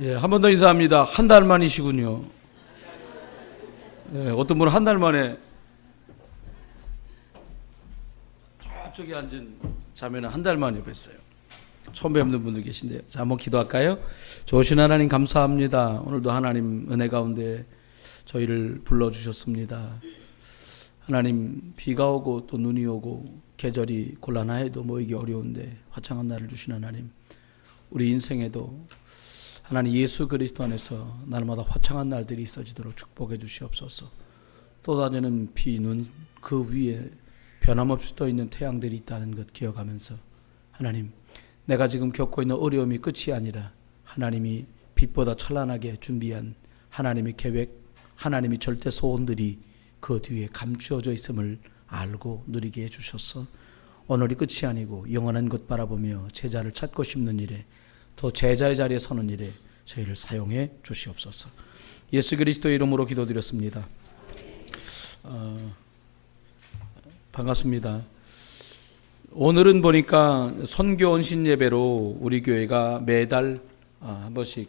예, 한 번 더 인사합니다. 한 달 만이시군요. 예, 어떤 분은 한 달 만에 저쪽에 앉은 자매는 한 달 만에 뵀어요. 처음 뵙는 분도 계신데요. 자, 한번 기도할까요? 좋으신 하나님 감사합니다. 오늘도 하나님 은혜 가운데 저희를 불러주셨습니다. 하나님, 비가 오고 또 눈이 오고 계절이 곤란하여도 모이기 어려운데 화창한 날을 주신 하나님, 우리 인생에도 하나님 예수 그리스도 안에서 날마다 화창한 날들이 있어지도록 축복해 주시옵소서. 쏟아지는 비, 눈, 그 위에 변함없이 떠 있는 태양들이 있다는 것 기억하면서 하나님, 내가 지금 겪고 있는 어려움이 끝이 아니라 하나님이 빛보다 찬란하게 준비한 하나님의 계획, 하나님의 절대 소원들이 그 뒤에 감추어져 있음을 알고 누리게 해주셔서 오늘이 끝이 아니고 영원한 것 바라보며 제자를 찾고 싶는 일에, 또 제자의 자리에 서는 일에 저희를 사용해 주시옵소서. 예수 그리스도의 이름으로 기도드렸습니다. 반갑습니다. 오늘은 보니까 선교 온신 예배로 우리 교회가 매달 한 번씩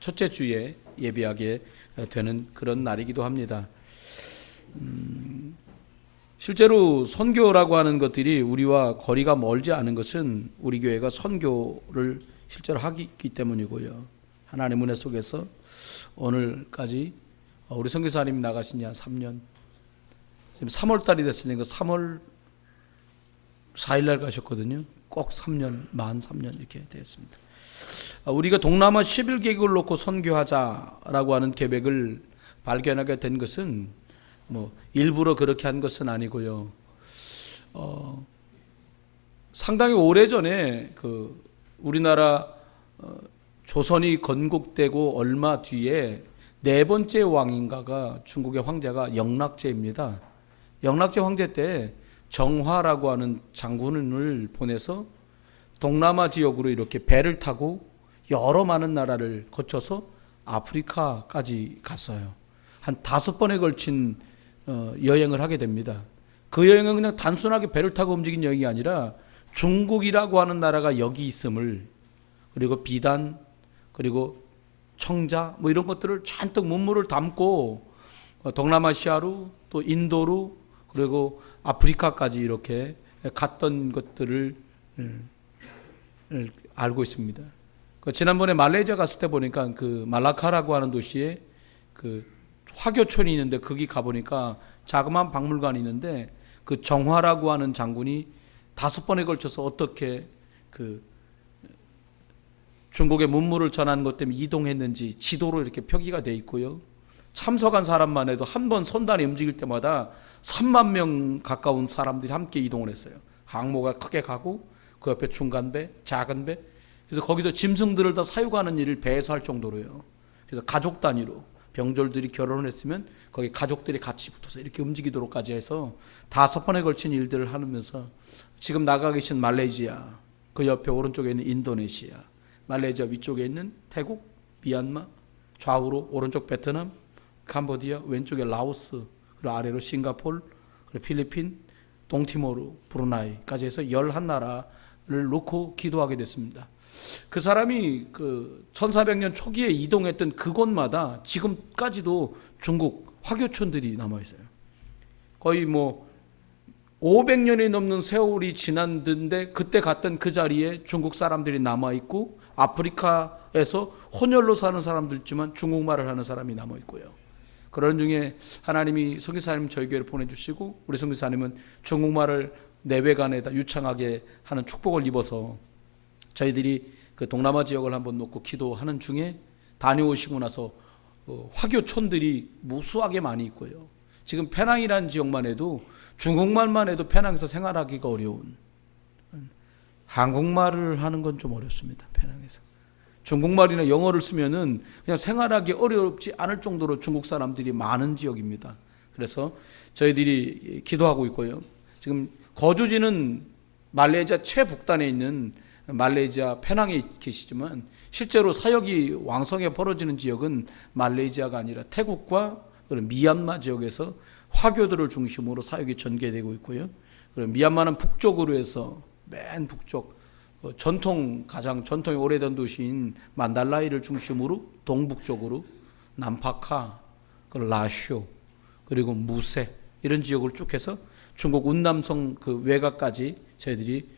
첫째 주에 예배하게 되는 그런 날이기도 합니다. 실제로 선교라고 하는 것들이 우리와 거리가 멀지 않은 것은 우리 교회가 선교를 실제로 하기 때문이고요. 하나님의 은혜 속에서 오늘까지 우리 선교사님 나가신 지 한 3년, 지금 3월 달이 됐으니까 3월 4일 날 가셨거든요. 꼭 3년, 만 3년 이렇게 되었습니다. 우리가 동남아 11개국을 놓고 선교하자라고 하는 계획을 발견하게 된 것은 뭐 일부러 그렇게 한 것은 아니고요. 상당히 오래전에 그 우리나라 조선이 건국되고 얼마 뒤에 네 번째 왕인가가 중국의 황제가 영락제입니다. 영락제 황제 때 정화라고 하는 장군을 보내서 동남아 지역으로 이렇게 배를 타고 여러 많은 나라를 거쳐서 아프리카까지 갔어요. 한 5번에 걸친 여행을 하게 됩니다. 그 여행은 그냥 단순하게 배를 타고 움직인 여행이 아니라 중국이라고 하는 나라가 여기 있음을, 그리고 비단, 그리고 청자 뭐 이런 것들을 잔뜩 문물을 담고 동남아시아로 또 인도로 그리고 아프리카까지 이렇게 갔던 것들을 알고 있습니다. 지난번에 말레이시아 갔을 때 보니까 그 말라카라고 하는 도시에 그 화교촌이 있는데 거기 가보니까 자그마한 박물관이 있는데 그 정화라고 하는 장군이 5번에 걸쳐서 어떻게 그 중국의 문물을 전하는 것 때문에 이동했는지 지도로 이렇게 표기가 돼 있고요. 참석한 사람만 해도 한 번 선단이 움직일 때마다 3만 명 가까운 사람들이 함께 이동을 했어요. 항모가 크게 가고 그 옆에 중간 배, 작은 배. 그래서 거기서 짐승들을 다 사육하는 일을 배에서 할 정도로요. 그래서 가족 단위로 병졸들이 결혼을 했으면 거기 가족들이 같이 붙어서 이렇게 움직이도록까지 해서 5번에 걸친 일들을 하면서 지금 나가 계신 말레이시아, 그 옆에 오른쪽에 있는 인도네시아, 말레이시아 위쪽에 있는 태국, 미얀마, 좌우로 오른쪽 베트남, 캄보디아, 왼쪽에 라오스, 그리고 아래로 싱가포르, 그리고 필리핀, 동티모르, 브루나이까지 해서 11나라를 놓고 기도하게 됐습니다. 그 사람이 그 1400년 초기에 이동했던 그곳마다 지금까지도 중국 화교촌들이 남아있어요. 거의 뭐 500년이 넘는 세월이 지났는데 그때 갔던 그 자리에 중국 사람들이 남아있고, 아프리카에서 혼혈로 사는 사람들 있지만 중국말을 하는 사람이 남아있고요. 그런 중에 하나님이 선교사님 저희 교회를 보내주시고 우리 선교사님은 중국말을 내외간에다 유창하게 하는 축복을 입어서 저희들이 그 동남아 지역을 한번 놓고 기도하는 중에 다녀오시고 나서 화교촌들이 무수하게 많이 있고요. 지금 페낭이라는 지역만 해도 중국말만 해도 페낭에서 생활하기가 어려운, 한국말을 하는 건 좀 어렵습니다. 페낭에서 중국말이나 영어를 쓰면은 그냥 생활하기 어렵지 않을 정도로 중국 사람들이 많은 지역입니다. 그래서 저희들이 기도하고 있고요. 지금 거주지는 말레이시아 최북단에 있는 말레이시아 페낭에 계시지만 실제로 사역이 왕성하게 벌어지는 지역은 말레이시아가 아니라 태국과 미얀마 지역에서 화교들을 중심으로 사역이 전개되고 있고요. 그리고 미얀마는 북쪽으로 해서 맨 북쪽 가장 전통이 오래된 도시인 만달라이를 중심으로 동북쪽으로 남파카, 라쇼, 그리고 무세 이런 지역을 쭉 해서 중국 운남성 그 외곽까지 저희들이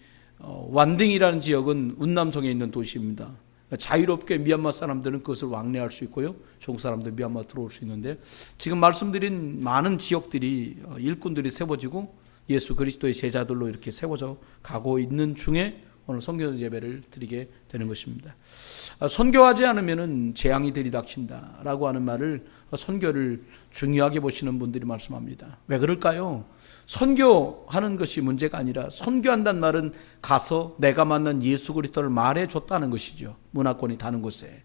완딩이라는 지역은 운남성에 있는 도시입니다. 자유롭게 미얀마 사람들은 그것을 왕래할 수 있고요. 중국 사람들 미얀마 들어올 수 있는데 지금 말씀드린 많은 지역들이 일꾼들이 세워지고 예수 그리스도의 제자들로 이렇게 세워져 가고 있는 중에 오늘 선교 예배를 드리게 되는 것입니다. 선교하지 않으면 재앙이 들이닥친다라고 하는 말을 선교를 중요하게 보시는 분들이 말씀합니다. 왜 그럴까요? 선교하는 것이 문제가 아니라 선교한다는 말은 가서 내가 만난 예수 그리스도를 말해줬다는 것이죠. 문화권이 다는 곳에.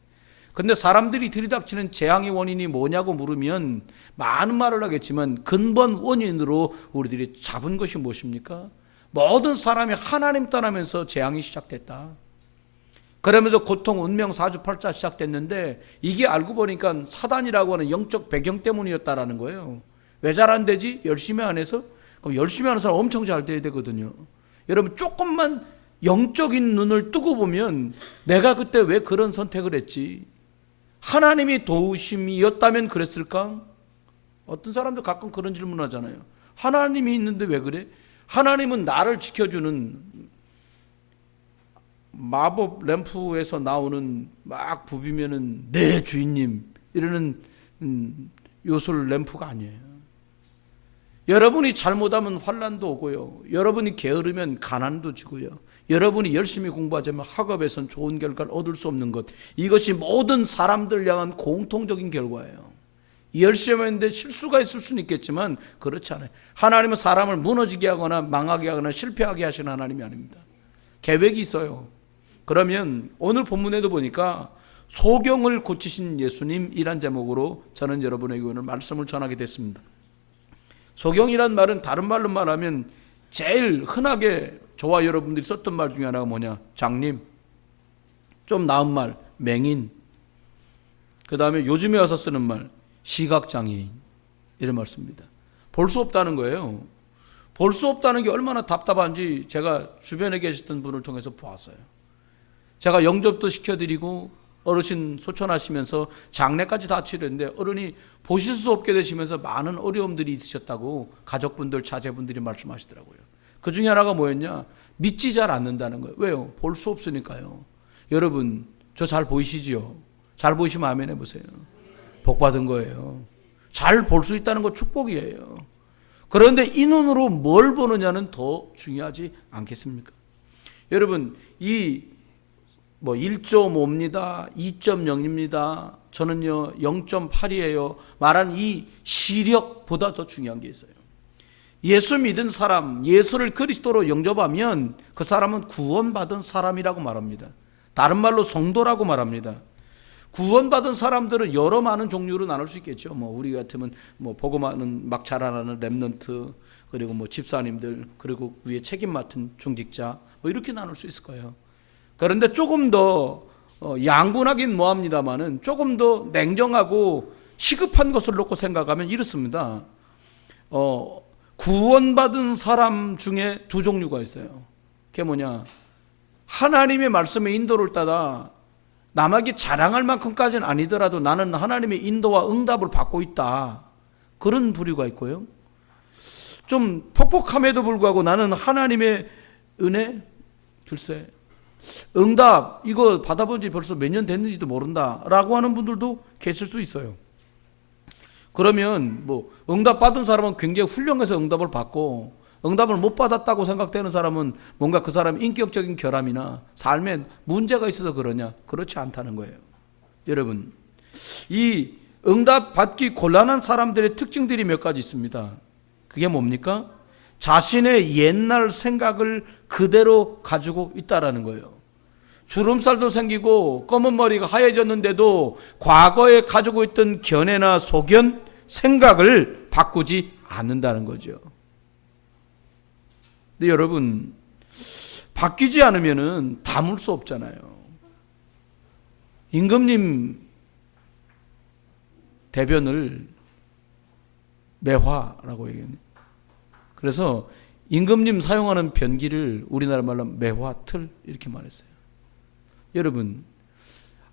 근데 사람들이 들이닥치는 재앙의 원인이 뭐냐고 물으면 많은 말을 하겠지만 근본 원인으로 우리들이 잡은 것이 무엇입니까? 모든 사람이 하나님 떠나면서 재앙이 시작됐다. 그러면서 고통, 운명, 사주팔자 시작됐는데 이게 알고 보니까 사단이라고 하는 영적 배경 때문이었다라는 거예요. 왜 잘 안 되지? 열심히 안 해서? 그럼 열심히 하는 사람 엄청 잘 돼야 되거든요. 여러분 조금만 영적인 눈을 뜨고 보면 내가 그때 왜 그런 선택을 했지? 하나님이 도우심이었다면 그랬을까? 어떤 사람도 가끔 그런 질문 하잖아요. 하나님이 있는데 왜 그래? 하나님은 나를 지켜주는 마법 램프에서 나오는 막 부비면은 네 주인님 이러는 요술 램프가 아니에요. 여러분이 잘못하면 환난도 오고요. 여러분이 게으르면 가난도 지고요. 여러분이 열심히 공부하자면 학업에선 좋은 결과를 얻을 수 없는 것. 이것이 모든 사람들 향한 공통적인 결과예요. 열심히 했는데 실수가 있을 수는 있겠지만 그렇지 않아요. 하나님은 사람을 무너지게 하거나 망하게 하거나 실패하게 하시는 하나님이 아닙니다. 계획이 있어요. 그러면 오늘 본문에도 보니까 소경을 고치신 예수님이란 제목으로 저는 여러분에게 오늘 말씀을 전하게 됐습니다. 소경이란 말은 다른 말로 말하면 제일 흔하게 저와 여러분들이 썼던 말 중에 하나가 뭐냐? 장님, 좀 나은 말 맹인, 그 다음에 요즘에 와서 쓰는 말 시각장애인 이런 말 씁니다. 볼 수 없다는 거예요. 볼 수 없다는 게 얼마나 답답한지 제가 주변에 계셨던 분을 통해서 보았어요. 제가 영접도 시켜드리고 어르신 소천하시면서 장례까지 다 치렀는데 어른이 보실 수 없게 되시면서 많은 어려움들이 있으셨다고 가족분들, 자제분들이 말씀하시더라고요. 그 중에 하나가 뭐였냐? 믿지 잘 않는다는 거예요. 왜요? 볼 수 없으니까요. 여러분, 저 잘 보이시지요? 잘 보이시면 아멘 해보세요. 복 받은 거예요. 잘 볼 수 있다는 거 축복이에요. 그런데 이 눈으로 뭘 보느냐는 더 중요하지 않겠습니까? 여러분, 이 1.5입니다. 2.0입니다. 저는요 0.8이에요. 말한 이 시력보다 더 중요한 게 있어요. 예수 믿은 사람, 예수를 그리스도로 영접하면 그 사람은 구원받은 사람이라고 말합니다. 다른 말로 성도라고 말합니다. 구원받은 사람들은 여러 많은 종류로 나눌 수 있겠죠. 우리 같으면 복음하는 막 자라나는 렘넌트, 그리고 집사님들, 그리고 위에 책임 맡은 중직자, 이렇게 나눌 수 있을 거예요. 그런데 조금 더 양분하긴 뭐합니다만은 조금 더 냉정하고 시급한 것을 놓고 생각하면 이렇습니다. 구원받은 사람 중에 두 종류가 있어요. 그게 뭐냐? 하나님의 말씀의 인도를 따라 남에게 자랑할 만큼까지는 아니더라도 나는 하나님의 인도와 응답을 받고 있다. 그런 부류가 있고요. 좀 퍽퍽함에도 불구하고 나는 하나님의 은혜, 글쎄 응답 이거 받아본 지 벌써 몇 년 됐는지도 모른다라고 하는 분들도 계실 수 있어요. 그러면 응답 받은 사람은 굉장히 훌륭해서 응답을 받고 응답을 못 받았다고 생각되는 사람은 뭔가 그 사람의 인격적인 결함이나 삶에 문제가 있어서 그러냐? 그렇지 않다는 거예요. 여러분, 이 응답 받기 곤란한 사람들의 특징들이 몇 가지 있습니다. 그게 뭡니까? 자신의 옛날 생각을 그대로 가지고 있다라는 거예요. 주름살도 생기고 검은 머리가 하얘졌는데도 과거에 가지고 있던 견해나 소견, 생각을 바꾸지 않는다는 거죠. 근데 여러분, 바뀌지 않으면 담을 수 없잖아요. 임금님 대변을 매화라고 얘기해요. 그래서 임금님 사용하는 변기를 우리나라 말로 매화틀 이렇게 말했어요. 여러분,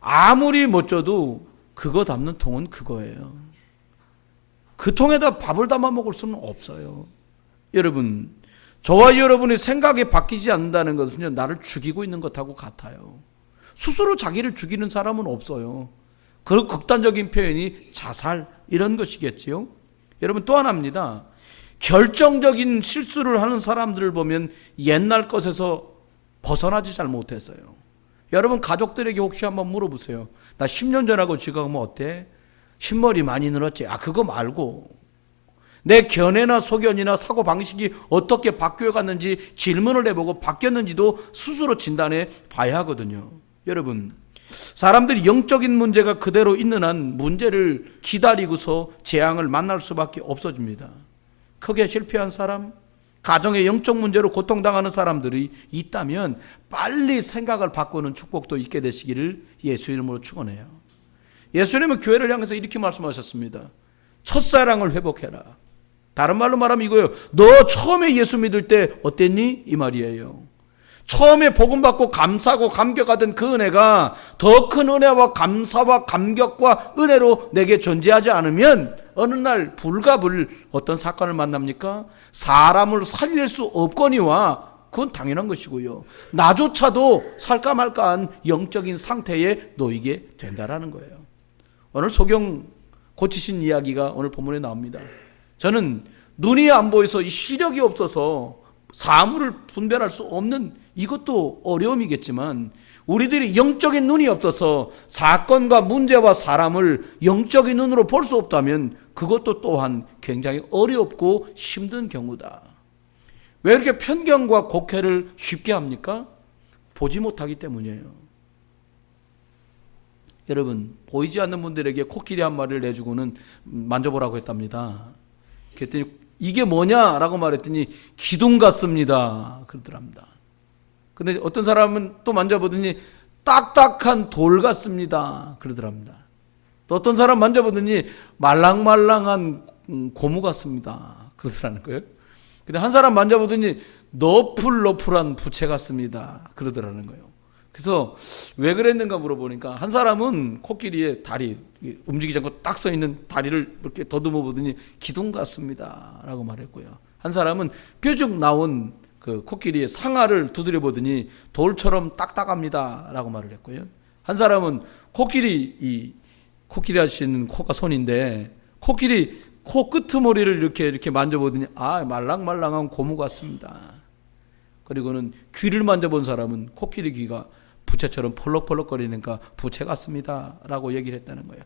아무리 멋져도 그거 담는 통은 그거예요. 그 통에다 밥을 담아 먹을 수는 없어요. 여러분, 저와 여러분의 생각이 바뀌지 않는다는 것은요, 나를 죽이고 있는 것하고 같아요. 스스로 자기를 죽이는 사람은 없어요. 그 극단적인 표현이 자살 이런 것이겠지요. 여러분, 또 하나입니다. 결정적인 실수를 하는 사람들을 보면 옛날 것에서 벗어나지 잘 못했어요. 여러분, 가족들에게 혹시 한번 물어보세요. 나 10년 전하고 지금 어때? 흰머리 많이 늘었지? 그거 말고 내 견해나 소견이나 사고방식이 어떻게 바뀌어 갔는지 질문을 해보고 바뀌었는지도 스스로 진단해 봐야 하거든요. 여러분, 사람들이 영적인 문제가 그대로 있는 한 문제를 기다리고서 재앙을 만날 수밖에 없어집니다. 크게 실패한 사람, 가정의 영적 문제로 고통당하는 사람들이 있다면 빨리 생각을 바꾸는 축복도 있게 되시기를 예수 이름으로 축원해요. 예수님은 교회를 향해서 이렇게 말씀하셨습니다. 첫사랑을 회복해라. 다른 말로 말하면 이거예요. 너 처음에 예수 믿을 때 어땠니? 이 말이에요. 처음에 복음 받고 감사하고 감격하던 그 은혜가 더 큰 은혜와 감사와 감격과 은혜로 내게 존재하지 않으면 어느 날 불갑을 어떤 사건을 만납니까? 사람을 살릴 수 없거니와 그건 당연한 것이고요. 나조차도 살까 말까한 영적인 상태에 놓이게 된다라는 거예요. 오늘 소경 고치신 이야기가 오늘 본문에 나옵니다. 저는 눈이 안 보여서 시력이 없어서 사물을 분별할 수 없는 이것도 어려움이겠지만 우리들이 영적인 눈이 없어서 사건과 문제와 사람을 영적인 눈으로 볼 수 없다면 그것도 또한 굉장히 어렵고 힘든 경우다. 왜 이렇게 편견과 곡해를 쉽게 합니까? 보지 못하기 때문이에요. 여러분, 보이지 않는 분들에게 코끼리 한 마리를 내주고는 만져보라고 했답니다. 그랬더니 이게 뭐냐라고 말했더니 기둥 같습니다 그러더랍니다. 근데 어떤 사람은 또 만져보더니 딱딱한 돌 같습니다 그러더랍니다. 또 어떤 사람 만져보더니 말랑말랑한 고무 같습니다 그러더라는 거예요. 근데 한 사람 만져보더니 너풀너풀한 부채 같습니다 그러더라는 거예요. 그래서 왜 그랬는가 물어보니까 한 사람은 코끼리의 다리, 움직이지 않고 딱 서 있는 다리를 이렇게 더듬어 보더니 기둥 같습니다 라고 말했고요. 한 사람은 뾰족 나온 그 코끼리의 상아를 두드려 보더니 돌처럼 딱딱합니다 라고 말을 했고요. 한 사람은 코끼리 하시는 코가 손인데 코끼리 코 끄트머리를 이렇게 만져보더니 말랑말랑한 고무 같습니다. 그리고는 귀를 만져본 사람은 코끼리 귀가 부채처럼 펄럭펄럭거리니까 부채 같습니다 라고 얘기를 했다는 거예요.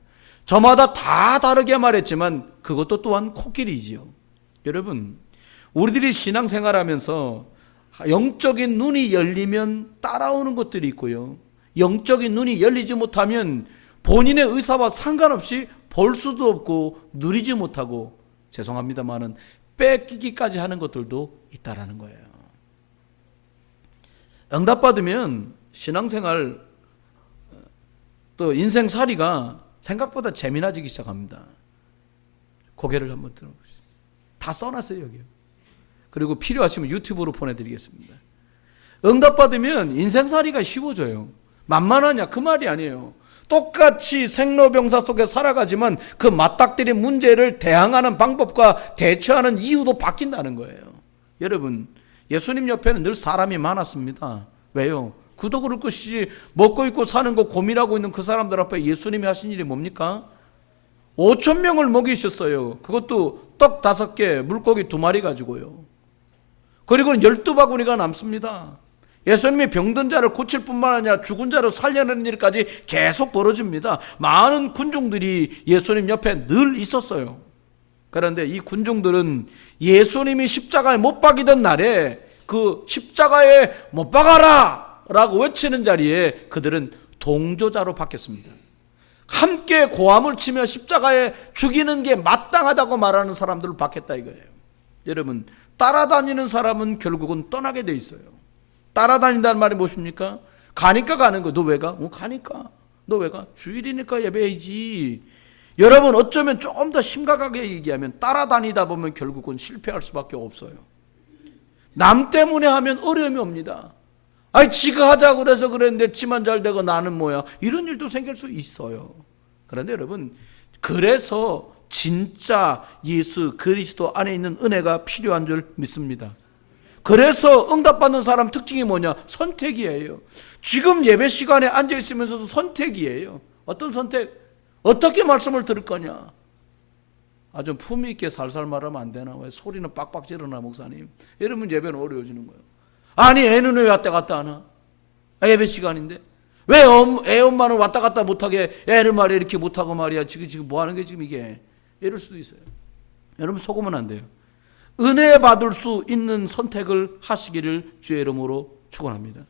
저마다 다 다르게 말했지만 그것도 또한 코끼리지요. 여러분, 우리들이 신앙생활하면서 영적인 눈이 열리면 따라오는 것들이 있고요. 영적인 눈이 열리지 못하면 본인의 의사와 상관없이 볼 수도 없고 누리지 못하고 죄송합니다만은 뺏기기까지 하는 것들도 있다라는 거예요. 응답받으면 신앙생활 또 인생살이가 생각보다 재미나지기 시작합니다. 고개를 한번 들어보시죠. 다 써놨어요 여기요. 그리고 필요하시면 유튜브로 보내드리겠습니다. 응답받으면 인생살이가 쉬워져요. 만만하냐 그 말이 아니에요. 똑같이 생로병사 속에 살아가지만 그 맞닥뜨린 문제를 대항하는 방법과 대처하는 이유도 바뀐다는 거예요. 여러분, 예수님 옆에는 늘 사람이 많았습니다. 왜요? 그도 그럴 것이지 먹고 입고 사는 거 고민하고 있는 그 사람들 앞에 예수님이 하신 일이 뭡니까? 5,000명을 먹이셨어요. 그것도 떡 5개, 물고기 2마리 가지고요. 그리고는 12바구니가 남습니다. 예수님이 병든 자를 고칠 뿐만 아니라 죽은 자를 살려내는 일까지 계속 벌어집니다. 많은 군중들이 예수님 옆에 늘 있었어요. 그런데 이 군중들은 예수님이 십자가에 못 박이던 날에 그 십자가에 못 박아라 라고 외치는 자리에 그들은 동조자로 바뀌었습니다. 함께 고함을 치며 십자가에 죽이는 게 마땅하다고 말하는 사람들을 받겠다 이거예요. 여러분, 따라다니는 사람은 결국은 떠나게 돼 있어요. 따라다닌다는 말이 무엇입니까? 가니까 가는 거. 너 왜 가? 가니까. 너 왜 가? 주일이니까 예배해야지. 여러분, 어쩌면 조금 더 심각하게 얘기하면 따라다니다 보면 결국은 실패할 수밖에 없어요. 남 때문에 하면 어려움이 옵니다. 아니 지가 하자고 그래서 그랬는데 지만 잘 되고 나는 뭐야, 이런 일도 생길 수 있어요. 그런데 여러분, 그래서 진짜 예수 그리스도 안에 있는 은혜가 필요한 줄 믿습니다. 그래서 응답받는 사람 특징이 뭐냐? 선택이에요. 지금 예배 시간에 앉아 있으면서도 선택이에요. 어떤 선택? 어떻게 말씀을 들을 거냐? 아주 품위 있게 살살 말하면 안 되나? 왜 소리는 빡빡 지르나 목사님? 이러면 예배는 어려워지는 거예요. 아니 애는 왜 왔다 갔다 하나? 예배 시간인데 왜 애 엄마는 왔다 갔다 못하게 애를 말이야 이렇게 못하고 말이야 지금 뭐 하는 게 지금 이게? 이럴 수도 있어요. 여러분 속으면 안 돼요. 은혜 받을 수 있는 선택을 하시기를 주의 이름으로 축원합니다.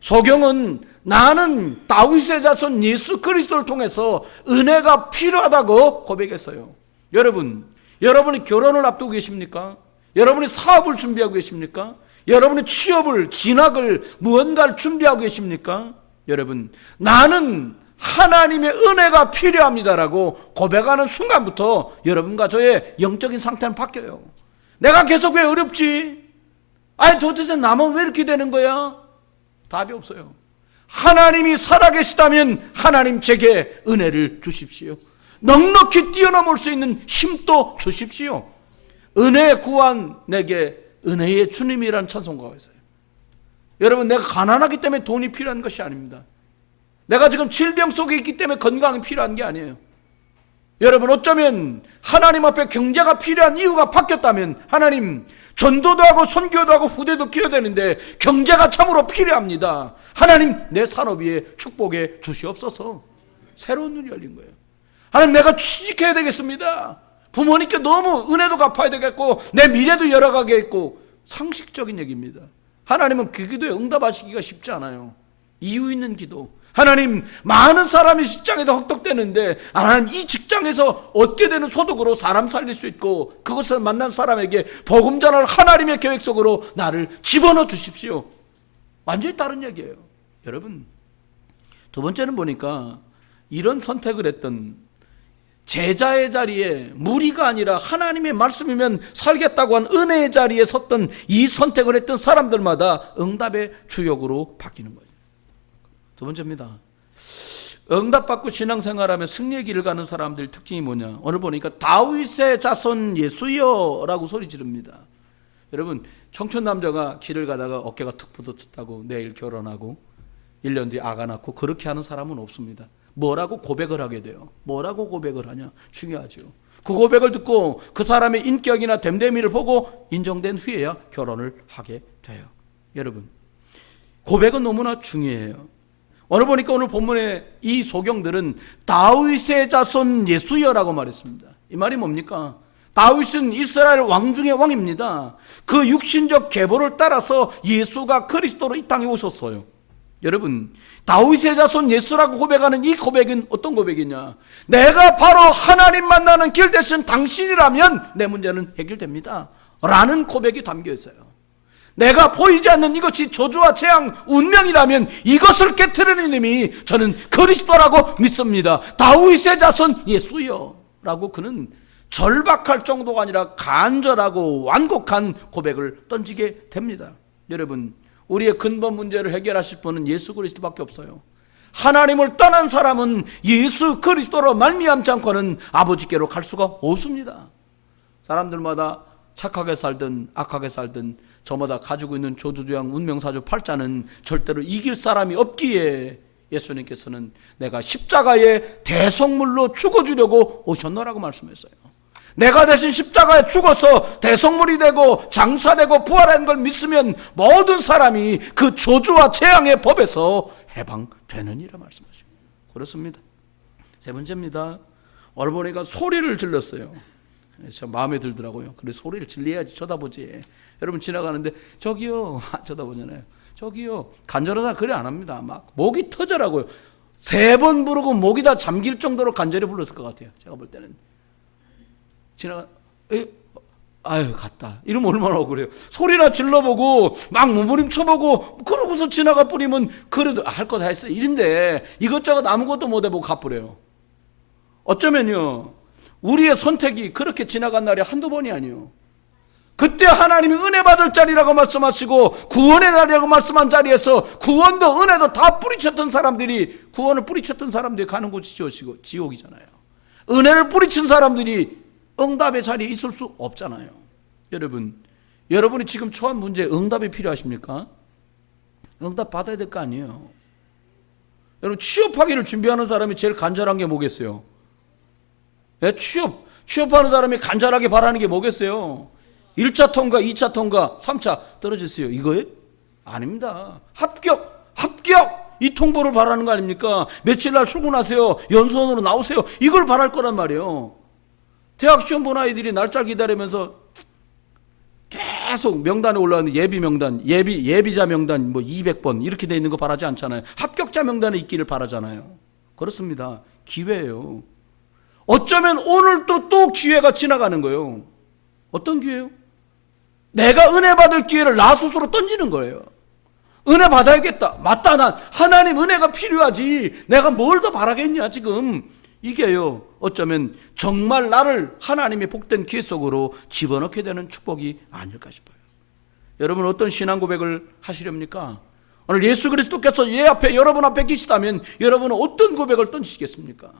소경은 나는 다윗의 자손 예수 그리스도를 통해서 은혜가 필요하다고 고백했어요. 여러분이 결혼을 앞두고 계십니까? 여러분이 사업을 준비하고 계십니까? 여러분이 취업을, 진학을, 무언가를 준비하고 계십니까? 여러분, 나는 하나님의 은혜가 필요합니다라고 고백하는 순간부터 여러분과 저의 영적인 상태는 바뀌어요. 내가 계속 왜 어렵지? 아니 도대체 나만 왜 이렇게 되는 거야? 답이 없어요. 하나님이 살아계시다면 하나님 제게 은혜를 주십시오. 넉넉히 뛰어넘을 수 있는 힘도 주십시오. 은혜 구한 내게 은혜의 주님이라는 찬송가가 있어요. 여러분, 내가 가난하기 때문에 돈이 필요한 것이 아닙니다. 내가 지금 질병 속에 있기 때문에 건강이 필요한 게 아니에요. 여러분, 어쩌면 하나님 앞에 경제가 필요한 이유가 바뀌었다면 하나님, 전도도 하고 선교도 하고 후대도 키워야 되는데 경제가 참으로 필요합니다. 하나님, 내 산업 위에 축복해 주시옵소서. 새로운 눈이 열린 거예요. 하나님, 내가 취직해야 되겠습니다. 부모님께 너무 은혜도 갚아야 되겠고 내 미래도 열어가겠고. 상식적인 얘기입니다. 하나님은 그 기도에 응답하시기가 쉽지 않아요. 이유 있는 기도. 하나님, 많은 사람이 직장에서 헛떡대는데 하나님, 이 직장에서 얻게 되는 소득으로 사람 살릴 수 있고 그것을 만난 사람에게 복음 전할 하나님의 계획 속으로 나를 집어넣어 주십시오. 완전히 다른 얘기예요. 여러분, 두 번째는 보니까 이런 선택을 했던 제자의 자리에, 무리가 아니라 하나님의 말씀이면 살겠다고 한 은혜의 자리에 섰던 이 선택을 했던 사람들마다 응답의 주역으로 바뀌는 거예요. 두 번째입니다. 응답받고 신앙생활하면 승리의 길을 가는 사람들 특징이 뭐냐? 오늘 보니까 다윗의 자손 예수여 라고 소리 지릅니다. 여러분, 청춘 남자가 길을 가다가 어깨가 툭 부딪혔다고 내일 결혼하고 1년 뒤에 아가 낳고 그렇게 하는 사람은 없습니다. 뭐라고 고백을 하게 돼요? 뭐라고 고백을 하냐? 중요하죠. 그 고백을 듣고 그 사람의 인격이나 됨됨이를 보고 인정된 후에야 결혼을 하게 돼요. 여러분, 고백은 너무나 중요해요. 오늘 보니까 오늘 본문에 이 소경들은 다윗의 자손 예수여라고 말했습니다. 이 말이 뭡니까? 다윗은 이스라엘 왕 중의 왕입니다. 그 육신적 계보를 따라서 예수가 그리스도로 이 땅에 오셨어요. 여러분, 다윗의 자손 예수라고 고백하는 이 고백은 어떤 고백이냐? 내가 바로 하나님 만나는 길 대신 당신이라면 내 문제는 해결됩니다 라는 고백이 담겨 있어요. 내가 보이지 않는 이것이 저주와 재앙, 운명이라면 이것을 깨트리는 이름이 저는 그리스도라고 믿습니다. 다윗의 자손 예수여 라고 그는 절박할 정도가 아니라 간절하고 완곡한 고백을 던지게 됩니다. 여러분, 우리의 근본 문제를 해결하실 분은 예수 그리스도밖에 없어요. 하나님을 떠난 사람은 예수 그리스도로 말미암지 않고는 아버지께로 갈 수가 없습니다. 사람들마다 착하게 살든 악하게 살든 저마다 가지고 있는 조주조양 운명사주 팔자는 절대로 이길 사람이 없기에 예수님께서는 내가 십자가의 대속물로 죽어주려고 오셨노라고 말씀했어요. 내가 대신 십자가에 죽어서 대속물이 되고 장사되고 부활한 걸 믿으면 모든 사람이 그 조주와 재앙의 법에서 해방되느니라 말씀하시고 그렇습니다. 세 번째입니다. 오늘 보니까 소리를 질렀어요. 참 마음에 들더라고요. 그래, 소리를 질러야지 쳐다보지. 여러분 지나가는데 저기요 쳐다보잖아요. 저기요, 간절하다 그래 안 합니다. 막 목이 터져라고요. 3번 부르고 목이 다 잠길 정도로 간절히 불렀을 것 같아요. 제가 볼 때는 아유 갔다 이러면 얼마나 억울해요. 소리나 질러보고 막 몸부림쳐보고 그러고서 지나가 버리면 그래도 할 거 다 했어 이런데 이것저것 아무것도 못 해보고 가버려요. 어쩌면요, 우리의 선택이 그렇게 지나간 날이 한두 번이 아니에요. 그때 하나님이 은혜 받을 자리라고 말씀하시고 구원의 날이라고 말씀한 자리에서 구원도 은혜도 다 뿌리쳤던 사람들이, 구원을 뿌리쳤던 사람들이 가는 곳이 지옥이잖아요. 은혜를 뿌리친 사람들이 응답의 자리에 있을 수 없잖아요. 여러분이 지금 처한 문제에 응답이 필요하십니까? 응답 받아야 될 거 아니에요. 여러분, 취업하기를 준비하는 사람이 제일 간절한 게 뭐겠어요? 네, 취업하는 사람이 간절하게 바라는 게 뭐겠어요? 1차 통과, 2차 통과, 3차 떨어졌어요. 이거예요? 아닙니다. 합격! 이 통보를 바라는 거 아닙니까? 며칠 날 출근하세요. 연수원으로 나오세요. 이걸 바랄 거란 말이에요. 대학 시험 본 아이들이 날짜 기다리면서 계속 명단에 올라오는 예비 명단, 예비자 명단 200번 이렇게 돼 있는 거 바라지 않잖아요. 합격자 명단에 있기를 바라잖아요. 그렇습니다. 기회예요. 어쩌면 오늘 또 기회가 지나가는 거예요. 어떤 기회요? 내가 은혜 받을 기회를 나 스스로 던지는 거예요. 은혜 받아야겠다. 맞다, 난 하나님 은혜가 필요하지. 내가 뭘 더 바라겠냐 지금. 이게요, 어쩌면 정말 나를 하나님의 복된 기회 속으로 집어넣게 되는 축복이 아닐까 싶어요. 여러분, 어떤 신앙 고백을 하시렵니까? 오늘 예수 그리스도께서 여러분 앞에 계시다면 여러분은 어떤 고백을 던지시겠습니까?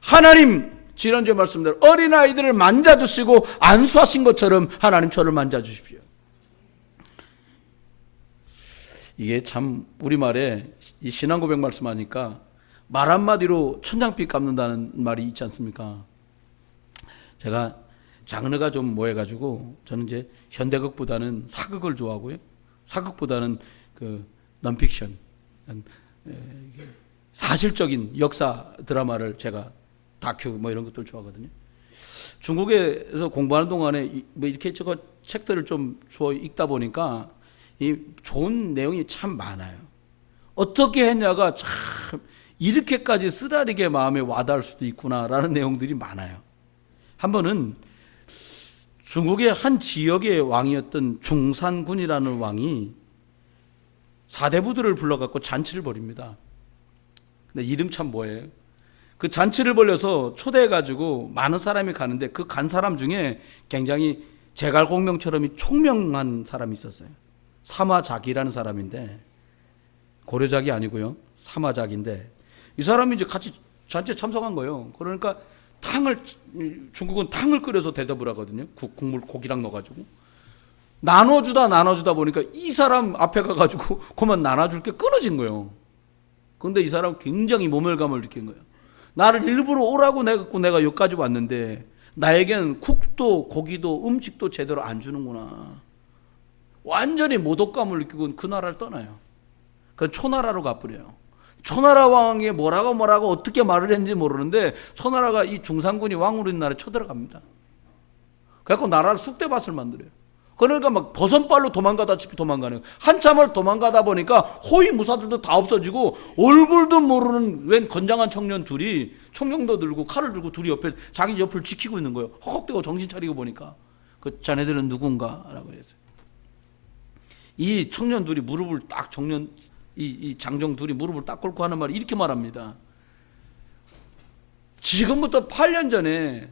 하나님, 지난주에 말씀대로 어린아이들을 만져주시고 안수하신 것처럼 하나님 저를 만져주십시오. 이게 참 우리말에 이 신앙 고백 말씀하니까 말 한마디로 천냥빚 갚는다는 말이 있지 않습니까? 제가 장르가 좀 뭐해가지고 저는 이제 현대극보다는 사극을 좋아하고요. 사극보다는 그 넌픽션, 사실적인 역사 드라마를 제가 다큐 이런 것들 좋아하거든요. 중국에서 공부하는 동안에 이렇게 책들을 좀 주워 읽다 보니까 이 좋은 내용이 참 많아요. 어떻게 했냐가 참 이렇게까지 쓰라리게 마음에 와닿을 수도 있구나라는 내용들이 많아요. 한 번은 중국의 한 지역의 왕이었던 중산군이라는 왕이 사대부들을 불러갖고 잔치를 벌입니다. 근데 이름 참 뭐예요? 그 잔치를 벌려서 초대해가지고 많은 사람이 가는데 그 간 사람 중에 굉장히 제갈공명처럼 총명한 사람이 있었어요. 사마작이라는 사람인데, 고려작이 아니고요, 사마작인데 이 사람이 이제 같이 잔치에 참석한 거예요. 그러니까 중국은 탕을 끓여서 대접을 하거든요. 국물 고기랑 넣어가지고 나눠주다 보니까 이 사람 앞에 가가지고 그만 나눠줄 게 끊어진 거예요. 그런데 이 사람 굉장히 모멸감을 느낀 거예요. 나를 일부러 오라고 내가 여기까지 왔는데 나에게는 국도 고기도 음식도 제대로 안 주는구나. 완전히 모독감을 느끼고 그 나라를 떠나요. 그 초나라로 가버려요. 초나라 왕이 뭐라고 어떻게 말을 했는지 모르는데 초나라가 이 중산군이 왕으로 있는 나라에 쳐들어갑니다. 그래갖고 나라를 쑥대밭을 만들어요. 그러니까 막 버선발로 도망가다시피 도망가는 거예요. 한참을 도망가다 보니까 호위 무사들도 다 없어지고 얼굴도 모르는 웬 건장한 청년 둘이 총경도 들고 칼을 들고 둘이 옆에 자기 옆을 지키고 있는 거예요. 헉헉대고 정신 차리고 보니까 그 자네들은 누군가라고 했어요. 이 청년 둘이 무릎을 딱 이 장정 둘이 무릎을 딱 꿇고 하는 말이 이렇게 말합니다. 지금부터 8년 전에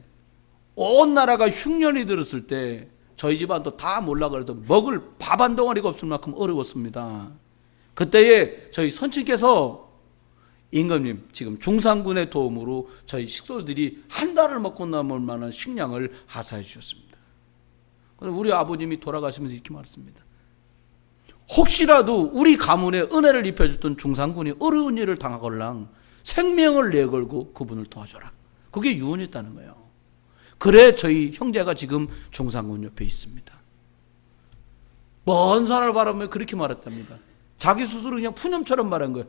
온 나라가 흉년이 들었을 때 저희 집안도 다 몰라 그래도 먹을 밥 한 덩어리가 없을 만큼 어려웠습니다. 그때에 저희 선친께서 임금님 지금 중산군의 도움으로 저희 식솔들이 한 달을 먹고 남을 만한 식량을 하사해 주셨습니다. 우리 아버님이 돌아가시면서 이렇게 말했습니다. 혹시라도 우리 가문에 은혜를 입혀줬던 중산군이 어려운 일을 당하걸랑 생명을 내걸고 그분을 도와줘라. 그게 유언이었다는 거예요. 그래 저희 형제가 지금 중산군 옆에 있습니다. 먼 산을 바라보며 그렇게 말했답니다. 자기 스스로 그냥 푸념처럼 말한 거예요.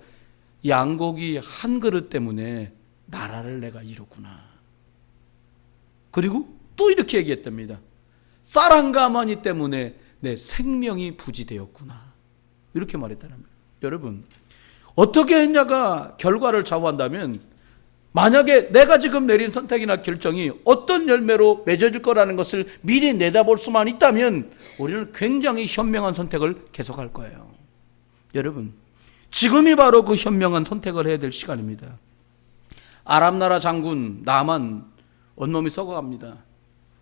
양고기 한 그릇 때문에 나라를 내가 이뤘구나. 그리고 또 이렇게 얘기했답니다. 쌀 한 가마니 때문에 내 생명이 부지되었구나. 이렇게 말했다는 거예요. 여러분, 어떻게 했냐가 결과를 좌우한다면 만약에 내가 지금 내린 선택이나 결정이 어떤 열매로 맺어질 거라는 것을 미리 내다볼 수만 있다면 우리는 굉장히 현명한 선택을 계속할 거예요. 여러분, 지금이 바로 그 현명한 선택을 해야 될 시간입니다. 아람 나라 장군 나만 온몸이 썩어갑니다.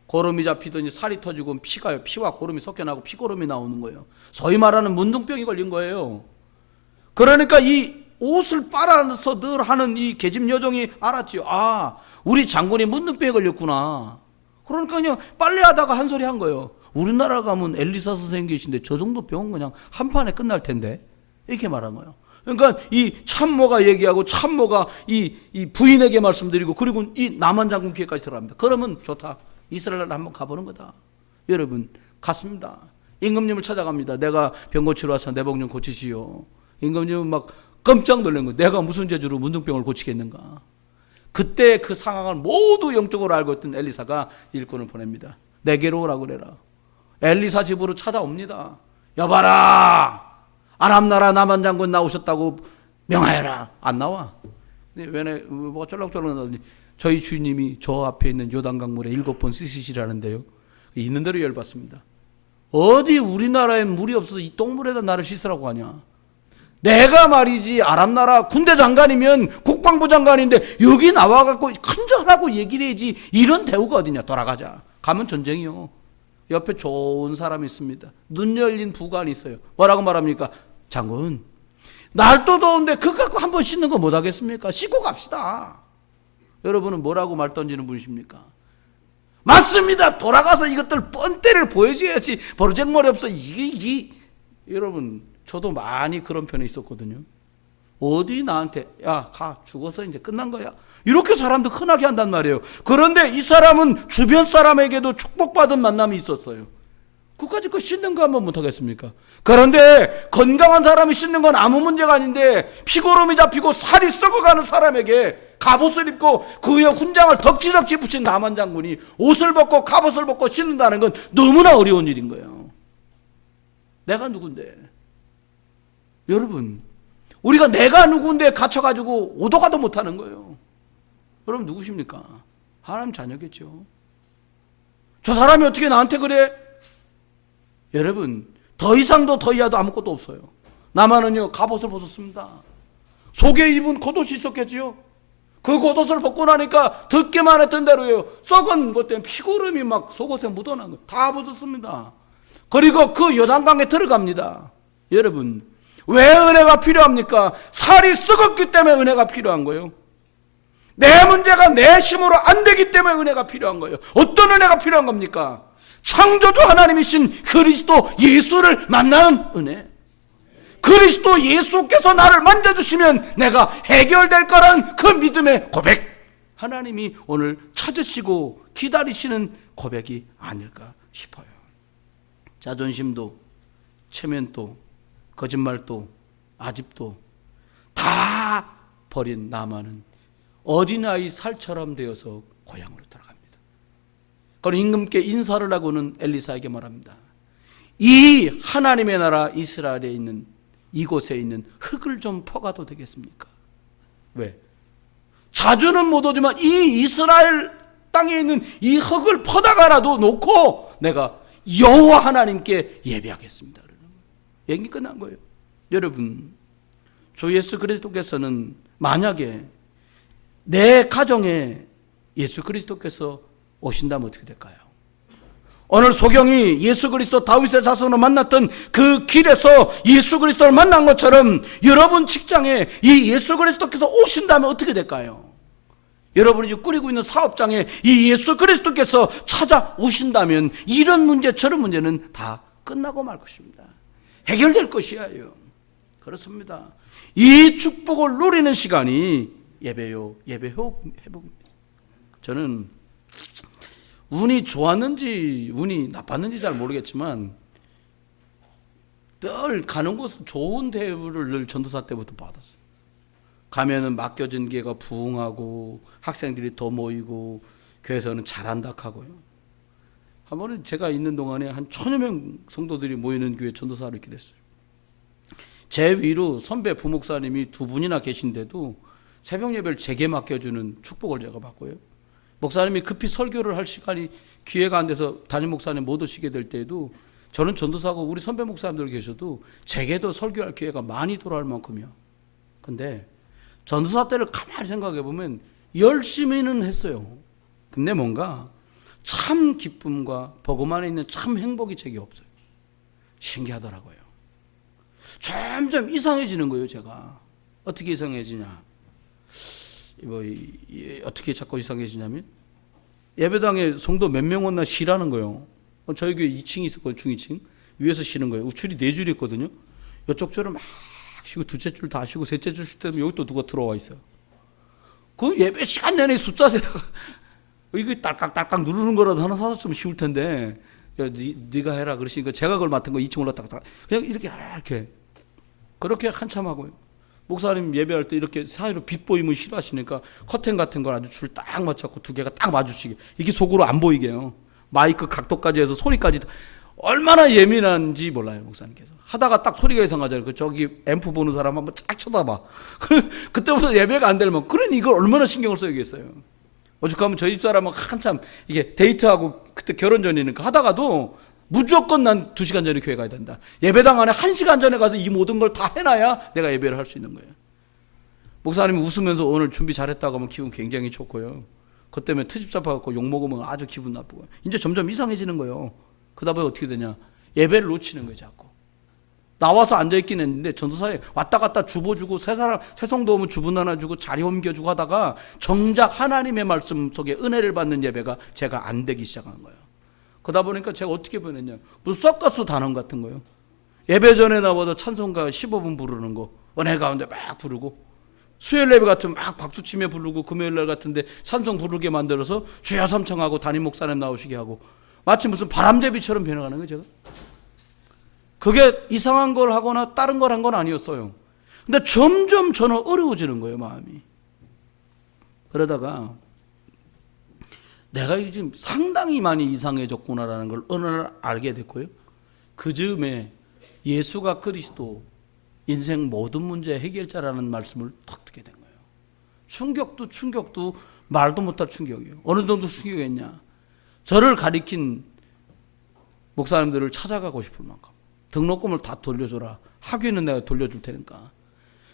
고름이 잡히더니 살이 터지고 피와 고름이 섞여나고 피고름이 나오는 거예요. 소위 말하는 문둥병이 걸린 거예요. 그러니까 이 옷을 빨아서 늘 하는 이 계집 여종이 알았지요. 아, 우리 장군이 문둥병에 걸렸구나. 그러니까 그냥 빨래하다가 한 소리 한 거예요. 우리나라 가면 엘리사 선생님 계신데 저 정도 병은 그냥 한 판에 끝날 텐데, 이렇게 말한 거예요. 그러니까 이 참모가 얘기하고 참모가 이 부인에게 말씀드리고, 그리고 이 남한 장군 귀에까지 들어갑니다. 그러면 좋다, 이스라엘을 한번 가보는 거다. 여러분 갔습니다. 임금님을 찾아갑니다. 내가 병 고치러 와서 내 병 좀 고치시오. 임금님은 막 깜짝 놀란 거예요. 내가 무슨 재주로 문둥병을 고치겠는가. 그때 그 상황을 모두 영적으로 알고 있던 엘리사가 일꾼을 보냅니다. 내게로 오라 그래라. 엘리사 집으로 찾아옵니다. 여봐라, 아람나라 남한 장군 나오셨다고 명하여라. 안 나와. 왜 뭐 쩔렁쩔렁 나더니 저희 주님이 저 앞에 있는 요단강물에 7번 씻으시라는데요. 있는 대로 열받습니다. 어디 우리나라엔 물이 없어서 이 똥물에다 나를 씻으라고 하냐. 내가 말이지 아람나라 군대 장관이면 국방부 장관인데 여기 나와갖고 큰절하고 얘기를 해야지. 이런 대우가 어디냐. 돌아가자. 가면 전쟁이요. 옆에 좋은 사람이 있습니다. 눈 열린 부관이 있어요. 뭐라고 말합니까? 장군, 날도 더운데 그거 갖고 한번 씻는 거 못하겠습니까? 씻고 갑시다. 여러분은 뭐라고 말 던지는 분이십니까? 맞습니다. 돌아가서 이것들 뻔때를 보여줘야지. 버르장머리 없어. 이게 여러분, 저도 많이 그런 편에 있었거든요. 어디 나한테 야, 가, 죽어서 이제 끝난 거야. 이렇게 사람들 흔하게 한단 말이에요. 그런데 이 사람은 주변 사람에게도 축복받은 만남이 있었어요. 그까짓 거 씻는 거 한번 못하겠습니까? 그런데 건강한 사람이 씻는 건 아무 문제가 아닌데, 피고름이 잡히고 살이 썩어가는 사람에게 갑옷을 입고 그 위에 훈장을 덕지덕지 붙인 남한 장군이 옷을 벗고 갑옷을 벗고 씻는다는 건 너무나 어려운 일인 거예요. 내가 누군데? 여러분, 우리가 내가 누군데 갇혀가지고 오도가도 못하는 거예요. 여러분 누구십니까? 하나님 자녀겠죠. 저 사람이 어떻게 나한테 그래? 여러분, 더 이상도 더 이하도 아무것도 없어요. 나만은요, 갑옷을 벗었습니다. 속에 입은 겉옷이 있었겠지요. 그 겉옷을 벗고 나니까 듣기만 했던 대로요, 썩은 것 때문에 피고름이 막 속옷에 묻어난 거 다 벗었습니다. 그리고 그 요단강에 들어갑니다. 여러분, 왜 은혜가 필요합니까? 살이 썩었기 때문에 은혜가 필요한 거예요. 내 문제가 내 힘으로 안 되기 때문에 은혜가 필요한 거예요. 어떤 은혜가 필요한 겁니까? 창조주 하나님이신 그리스도 예수를 만나는 은혜. 그리스도 예수께서 나를 만져주시면 내가 해결될 거라는 그 믿음의 고백. 하나님이 오늘 찾으시고 기다리시는 고백이 아닐까 싶어요. 자존심도 체면도 거짓말도 아집도 다 버린 나만은 어린아이 살처럼 되어서 고향으로 돌아갑니다. 그럼 임금께 인사를 하고는 엘리사에게 말합니다. 이 하나님의 나라 이스라엘에 있는 이곳에 있는 흙을 좀 퍼가도 되겠습니까? 왜? 자주는 못 오지만 이 이스라엘 땅에 있는 이 흙을 퍼다가라도 놓고 내가 여호와 하나님께 예배하겠습니다. 얘기 끝난 거예요. 여러분, 주 예수 그리스도께서는 만약에 내 가정에 예수 그리스도께서 오신다면 어떻게 될까요? 오늘 소경이 예수 그리스도 다윗의 자손을 만났던 그 길에서 예수 그리스도를 만난 것처럼 여러분 직장에 이 예수 그리스도께서 오신다면 어떻게 될까요? 여러분이 꾸리고 있는 사업장에 이 예수 그리스도께서 찾아오신다면 이런 문제 저런 문제는 다 끝나고 말 것입니다. 해결될 것이에요. 그렇습니다. 이 축복을 누리는 시간이 예배회복입니다. 저는 운이 좋았는지 운이 나빴는지 잘 모르겠지만 늘 가는 곳 좋은 대우를 늘 전도사 때부터 받았어요. 가면은 맡겨진 게가 부흥하고 학생들이 더 모이고 교회에서는 잘한다 하고요. 한 번은 제가 있는 동안에 한 1000여 명 성도들이 모이는 교회 전도사로 이렇게 됐어요. 제 위로 선배 부목사님이 2분이나 계신데도 새벽 예배를 제게 맡겨주는 축복을 제가 받고요. 목사님이 급히 설교를 할 시간이 기회가 안 돼서 담임 목사님 못 오시게 될 때에도 저는 전도사고 우리 선배 목사님들 계셔도 제게도 설교할 기회가 많이 돌아올 만큼이요. 근데 전도사 때를 가만히 생각해 보면 열심히는 했어요. 근데 뭔가 참 기쁨과 복음 안에 있는 참 행복이 제게 없어요. 신기하더라고요. 점점 이상해지는 거예요. 제가 어떻게 이상해지냐, 어떻게 자꾸 이상해지냐면 예배당에 성도 몇 명 왔나 쉬라는 거예요. 저희 교회 2층이 있었거든요. 중위층 위에서 쉬는 거예요. 우출이 4줄이 있거든요. 이쪽 줄을 막 쉬고 둘째 줄 다 쉬고 셋째 줄 쉴 때면 여기 또 누가 들어와 있어요. 그 예배 시간 내내 숫자 세다가 이거 딸깍딸깍 누르는 거라도 하나 사서 좀 쉬울 텐데, 야, 네가 해라 그러시니까 제가 그걸 맡은 거 2층 올라갔다가 그냥 이렇게 그렇게 한참 하고요. 목사님 예배할 때 이렇게 사이로 빛 보이면 싫어하시니까 커튼 같은 걸 아주 줄 딱 맞춰갖고 2개가 딱 마주치게, 이게 속으로 안 보이게요. 마이크 각도까지 해서 소리까지 얼마나 예민한지 몰라요. 목사님께서 하다가 딱 소리가 이상하잖아요. 그 저기 앰프 보는 사람 한번 쫙 쳐다봐. 그때부터 예배가 안 되면, 그러니 이걸 얼마나 신경을 써야겠어요. 오죽하면 저희 집사람은 한참 이게 데이트하고 그때 결혼 전이니까 하다가도 무조건 난 2시간 전에 교회 가야 된다. 예배당 안에 1시간 전에 가서 이 모든 걸 다 해놔야 내가 예배를 할 수 있는 거예요. 목사님이 웃으면서 오늘 준비 잘했다고 하면 기분 굉장히 좋고요. 그것 때문에 트집 잡아갖고 욕먹으면 아주 기분 나쁘고, 이제 점점 이상해지는 거예요. 그러다 보니 어떻게 되냐, 예배를 놓치는 거예요. 자꾸 나와서 앉아있긴 했는데 전도사에 왔다 갔다 주보 주고 새 성도 오면 주문 하나 주고 자리 옮겨주고 하다가 정작 하나님의 말씀 속에 은혜를 받는 예배가 제가 안 되기 시작한 거예요. 그러다 보니까 제가 어떻게 보냈냐, 무슨 썩가수 단원 같은 거예요. 예배 전에 나와서 찬송가 15분 부르는 거 은혜 가운데 막 부르고, 수요일 예배 같으면 막 박수치며 부르고, 금요일 날 같은데 찬송 부르게 만들어서 주여 삼창하고 담임 목사님 나오시게 하고, 마치 무슨 바람제비처럼 변해가는 거예요. 제가 그게 이상한 걸 하거나 다른 걸 한 건 아니었어요. 근데 점점 저는 어려워지는 거예요, 마음이. 그러다가 내가 지금 상당히 많이 이상해졌구나라는 걸 어느 날 알게 됐고요. 그 즈음에 예수가 그리스도, 인생 모든 문제 해결자라는 말씀을 탁 듣게 된 거예요. 충격도 말도 못할 충격이에요. 어느 정도 충격이었냐, 저를 가리킨 목사님들을 찾아가고 싶을 만큼 등록금을 다 돌려줘라. 학위는 내가 돌려줄 테니까.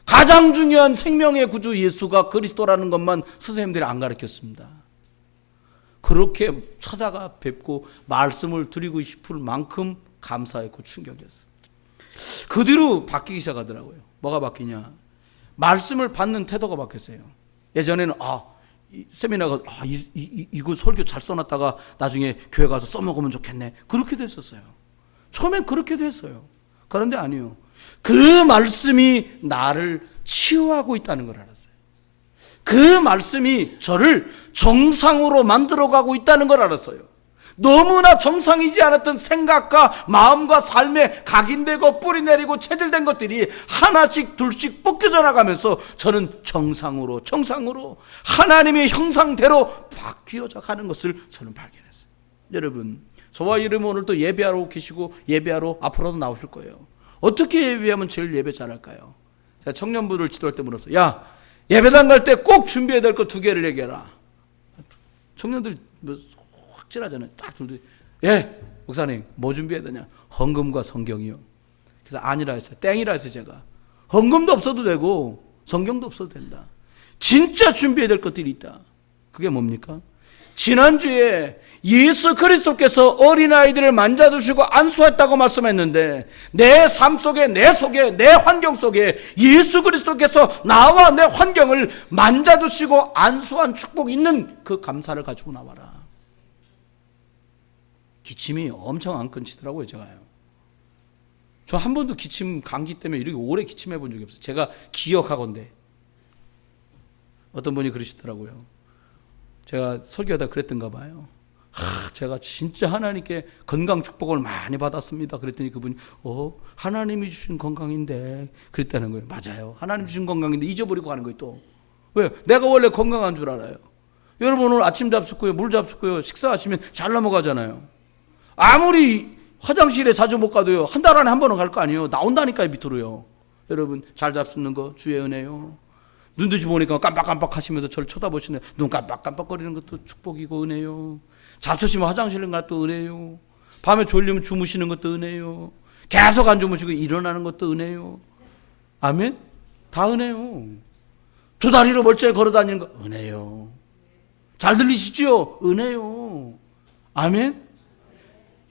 가장 중요한 생명의 구주 예수가 그리스도라는 것만 선생님들이 안 가르쳤습니다. 그렇게 찾아가 뵙고 말씀을 드리고 싶을 만큼 감사했고 충격이었어요. 그 뒤로 바뀌기 시작하더라고요. 뭐가 바뀌냐, 말씀을 받는 태도가 바뀌었어요. 예전에는 세미나가 이거 설교 잘 써놨다가 나중에 교회 가서 써먹으면 좋겠네, 그렇게 됐었어요. 처음엔 그렇게 됐어요. 그런데 아니요, 그 말씀이 나를 치유하고 있다는 걸 알았어요. 그 말씀이 저를 정상으로 만들어가고 있다는 걸 알았어요. 너무나 정상이지 않았던 생각과 마음과 삶에 각인되고 뿌리내리고 체질된 것들이 하나씩 둘씩 벗겨져 나가면서 저는 정상으로 하나님의 형상대로 바뀌어져 가는 것을 저는 발견했어요. 여러분, 저와 이름은 오늘 또 예배하러 계시고 예배하러 앞으로도 나오실 거예요. 어떻게 예배하면 제일 예배 잘할까요? 제가 청년부를 지도할 때 물었어요. 야, 예배당 갈 때 꼭 준비해야 될 거 2개를 얘기해라. 청년들 확실하잖아요. 딱 둘도, 예, 목사님 뭐 준비해야 되냐? 헌금과 성경이요. 그래서 아니라 했어요. 땡이라 했어요. 제가 헌금도 없어도 되고 성경도 없어도 된다. 진짜 준비해야 될 것들이 있다. 그게 뭡니까? 지난주에 예수 그리스도께서 어린아이들을 만져주시고 안수했다고 말씀했는데, 내 삶 속에, 내 속에, 내 환경 속에 예수 그리스도께서 나와 내 환경을 만져주시고 안수한 축복이 있는 그 감사를 가지고 나와라. 기침이 엄청 안 끊치더라고요. 제가요, 저 한 번도 기침, 감기 때문에 이렇게 오래 기침해 본 적이 없어요. 제가 기억하건대. 어떤 분이 그러시더라고요. 제가 설교하다 그랬던가 봐요. 제가 진짜 하나님께 건강 축복을 많이 받았습니다. 그랬더니 그분이 하나님이 주신 건강인데 그랬다는 거예요. 맞아요, 하나님 주신 건강인데 잊어버리고 가는 거예요. 또 왜요? 내가 원래 건강한 줄 알아요. 여러분, 오늘 아침 잡숫고요, 물 잡숫고요, 식사하시면 잘 넘어가잖아요. 아무리 화장실에 자주 못 가도요, 한 달 안에 한 번은 갈 거 아니에요. 나온다니까요, 밑으로요. 여러분, 잘 잡숫는 거 주의 은혜요. 눈두시 보니까 깜빡깜빡 하시면서 저를 쳐다보시네. 눈 깜빡깜빡거리는 것도 축복이고 은혜요. 잡수시면 화장실에 간 것도 은혜요. 밤에 졸리면 주무시는 것도 은혜요. 계속 안 주무시고 일어나는 것도 은혜요. 아멘? 다 은혜요. 2다리로 멀쩡히 걸어다니는 거 은혜요. 잘 들리시죠? 은혜요. 아멘.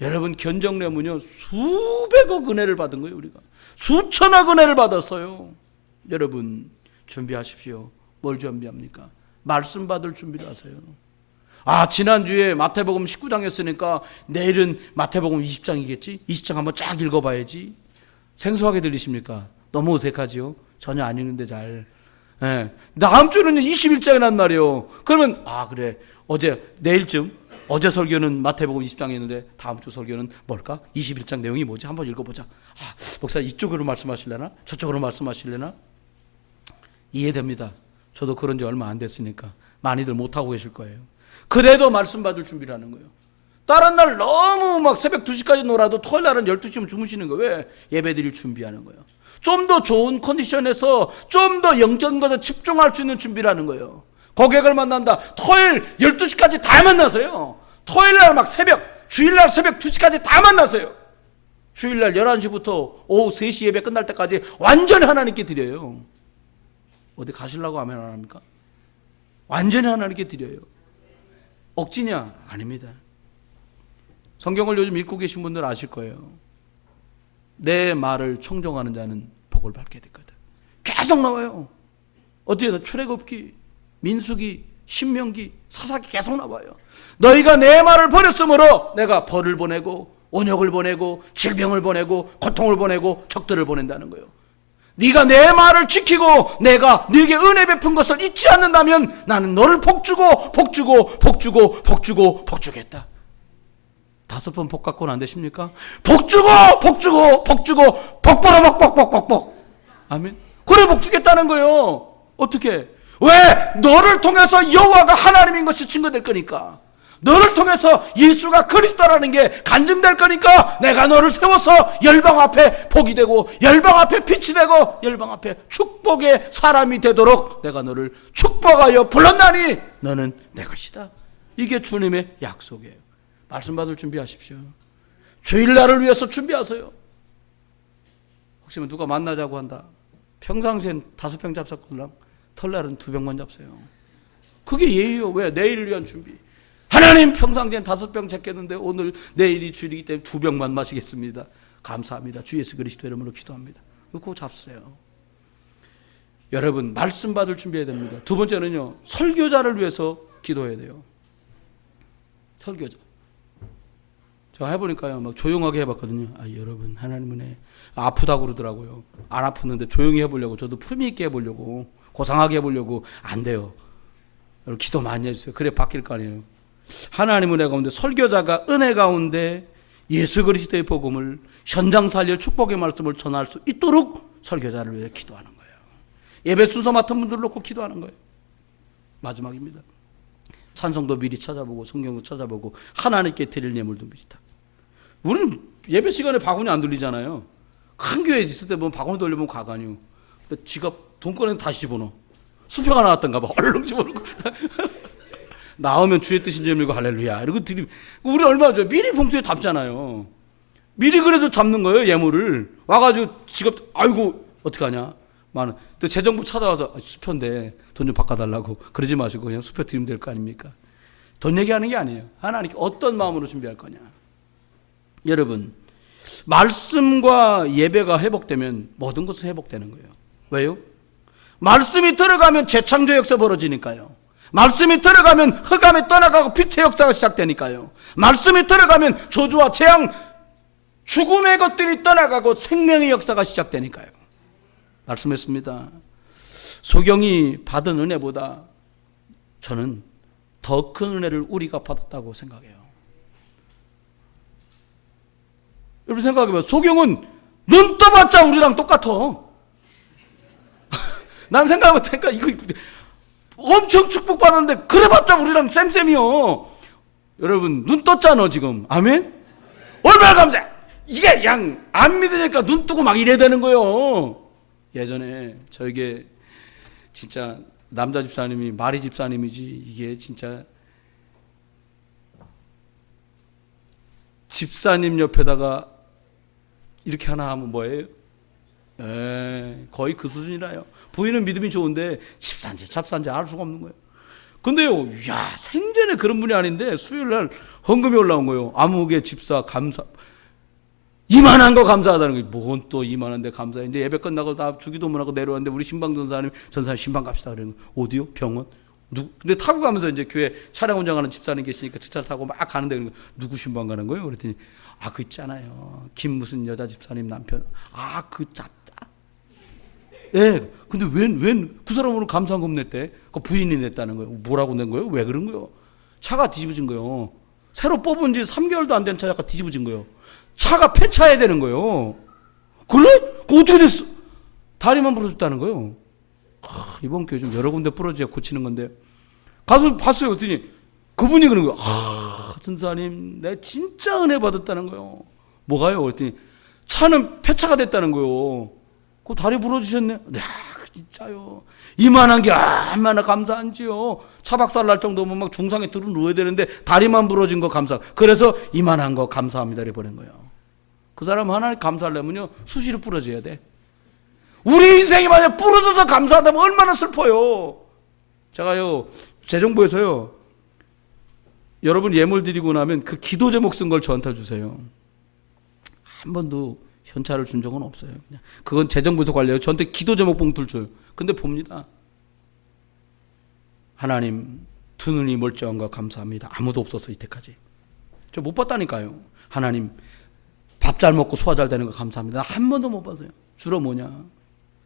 여러분 견정래문요 수백억 은혜를 받은 거예요. 우리가 수천억 은혜를 받았어요. 여러분 준비하십시오. 뭘 준비합니까? 말씀 받을 준비를 하세요. 지난주에 마태복음 19장 했으니까 내일은 마태복음 20장이겠지? 20장 한번 쫙 읽어봐야지. 생소하게 들리십니까? 너무 어색하지요? 전혀 안 읽는데 잘. 다음 주는 21장이란 말이에요. 그러면 그래 내일쯤 어제 설교는 마태복음 20장이었는데 다음 주 설교는 뭘까? 21장 내용이 뭐지? 한번 읽어보자. 목사 이쪽으로 말씀하실래나? 저쪽으로 말씀하실래나? 이해됩니다. 저도 그런 지 얼마 안 됐으니까 많이들 못하고 계실 거예요. 그래도 말씀 받을 준비를 하는 거예요. 다른 날 너무 막 새벽 2시까지 놀아도 토요일 날은 12시면 주무시는 거예요. 왜? 예배 드릴 준비하는 거예요. 좀 더 좋은 컨디션에서 좀 더 영적인 것에 집중할 수 있는 준비를 하는 거예요. 고객을 만난다. 토요일 12시까지 다 만나세요. 토요일 날 막 주일 날 새벽 2시까지 다 만나세요. 주일 날 11시부터 오후 3시 예배 끝날 때까지 완전히 하나님께 드려요. 어디 가시려고 하면 안 합니까? 완전히 하나님께 드려요. 억지냐? 아닙니다. 성경을 요즘 읽고 계신 분들 아실 거예요. 내 말을 청종하는 자는 복을 받게 될 거다. 계속 나와요. 어떻게 출애굽기, 민수기, 신명기, 사사기 계속 나와요. 너희가 내 말을 버렸으므로 내가 벌을 보내고 온역을 보내고 질병을 보내고 고통을 보내고 적들을 보낸다는 거예요. 네가 내 말을 지키고 내가 네게 은혜 베푼 것을 잊지 않는다면 나는 너를 복주고 복주겠다. 5번 복 갖고는 안 되십니까? 복주고 복보라 복복. 아멘. 그래 복주겠다는 거예요. 어떻게? 왜? 너를 통해서 여호와가 하나님인 것이 증거될 거니까. 너를 통해서 예수가 그리스도라는 게 간증될 거니까 내가 너를 세워서 열방 앞에 복이 되고 열방 앞에 빛이 되고 열방 앞에 축복의 사람이 되도록 내가 너를 축복하여 불렀나니 너는 내 것이다. 이게 주님의 약속이에요. 말씀 받을 준비하십시오. 주일날을 위해서 준비하세요. 혹시 누가 만나자고 한다. 평상시엔 5병 잡사걸랑 털날은 2병만 잡세요. 그게 예의요. 왜? 내일을 위한 준비. 하나님 평상시엔 5병 잡겠는데 오늘 내일이 주일이기 때문에 2병만 마시겠습니다. 감사합니다. 주 예수 그리스도 이름으로 기도합니다. 그거 잡세요. 여러분 말씀 받을 준비해야 됩니다. 두 번째는요. 설교자를 위해서 기도해야 돼요. 설교자. 제가 해보니까요. 막 조용하게 해봤거든요. 여러분 하나님 은혜 아프다고 그러더라고요. 안 아프는데 조용히 해보려고 저도 품위 있게 해보려고 고상하게 해보려고 안 돼요. 여러분 기도 많이 해주세요. 그래 바뀔 거 아니에요. 하나님 은혜 가운데 설교자가 은혜 가운데 예수 그리스도의 복음을 현장 살릴 축복의 말씀을 전할 수 있도록 설교자를 위해 기도하는 거예요. 예배 순서 맡은 분들 놓고 기도하는 거예요. 마지막입니다. 찬송도 미리 찾아보고 성경도 찾아보고 하나님께 드릴 예물도 미리 다. 우리는 예배 시간에 바구니 안 돌리잖아요. 큰 교회에 있을 때 보면 바구니 돌려보면 가관이요. 지갑 돈 꺼내면 다시 집어넣어. 수표가 나왔던가 봐. 얼른 집어넣고 나오면 주의 뜻인 줄 믿고 할렐루야 이러고 드리. 우리 얼마 전 미리 봉투에 담잖아요. 미리 그래서 잡는 거예요. 예물을 와가지고 지갑 아이고 어떡하냐. 많은 또 재정부 찾아와서 수표인데 돈 좀 바꿔달라고 그러지 마시고 그냥 수표 드리면 될 거 아닙니까? 돈 얘기하는 게 아니에요. 하나님께 어떤 마음으로 준비할 거냐. 여러분 말씀과 예배가 회복되면 모든 것은 회복되는 거예요. 왜요? 말씀이 들어가면 재창조 역사 벌어지니까요. 말씀이 들어가면 흑암이 떠나가고 빛의 역사가 시작되니까요. 말씀이 들어가면 저주와 재앙 죽음의 것들이 떠나가고 생명의 역사가 시작되니까요. 말씀했습니다. 소경이 받은 은혜보다 저는 더 큰 은혜를 우리가 받았다고 생각해요. 여러분 생각해봐요. 소경은 눈 떠봤자 우리랑 똑같아. 난 생각해보니까 이거 엄청 축복받았는데 그래봤자 우리랑 쌤쌤이요. 여러분 눈 떴잖아 지금. 아멘? 얼마나 감사해. 이게 그냥 안 믿으니까 눈 뜨고 막 이래야 되는 거예요. 예전에 저에게 진짜 남자 집사님이 마리 집사님이지 이게 진짜 집사님 옆에다가 이렇게 하나 하면 뭐예요? 거의 그 수준이라요. 부인은 믿음이 좋은데 집사인지 잡사인지 알 수가 없는 거예요. 근데요, 야, 생전에 그런 분이 아닌데 수요일 날 헌금이 올라온 거예요. 아무개 집사 감사. 이만한 거 감사하다는 거예요. 뭔 또 이만한데 감사해. 이제 예배 끝나고 다 주기도문하고 내려왔는데 우리 신방 전사님 신방 갑시다. 그러는 거예요. 어디요? 병원? 근데 타고 가면서 이제 교회 차량 운전하는 집사님 계시니까 차 타고 막 가는데 누구 신방 가는 거예요? 그랬더니 그 있잖아요. 김 무슨 여자 집사님 남편. 그 잡다. 예. 근데 웬 그 사람으로 감사한금 냈대. 그 부인이 냈다는 거예요. 뭐라고 낸 거예요? 왜 그런 거예요? 차가 뒤집어진 거예요. 새로 뽑은 지 3개월도 안 된 차가 뒤집어진 거예요. 차가 폐차해야 되는 거예요. 그래? 그거 어떻게 됐어? 다리만 부러졌다는 거예요. 이번 교회 좀 여러 군데 부러져야 고치는 건데. 가서 봤어요. 그랬더니 그분이 그런 거예요. 전사님, 내가 진짜 은혜 받았다는 거예요. 뭐가요? 그랬더니 차는 폐차가 됐다는 거예요. 그 다리 부러지셨네. 진짜요. 이만한 게 얼마나 감사한지요. 차박살 날 정도면 막 중상에 들어 누워야 되는데 다리만 부러진 거 감사. 그래서 이만한 거 감사합니다. 이래 보낸 거예요. 그 사람 하나님 감사하려면요 수시로 부러져야 돼. 우리 인생이 만약 부러져서 감사하다면 얼마나 슬퍼요. 제가요 재정부에서요 여러분 예물 드리고 나면 그 기도 제목 쓴 걸 저한테 주세요. 한 번도 현찰을 준 적은 없어요. 그냥 그건 재정부에서 관리해요. 저한테 기도 제목 봉투를 줘요. 근데 봅니다. 하나님 두 눈이 멀쩡한 거 감사합니다. 아무도 없었어 이때까지. 저 못 봤다니까요. 하나님 밥 잘 먹고 소화 잘 되는 거 감사합니다. 한 번도 못 봤어요. 주로 뭐냐?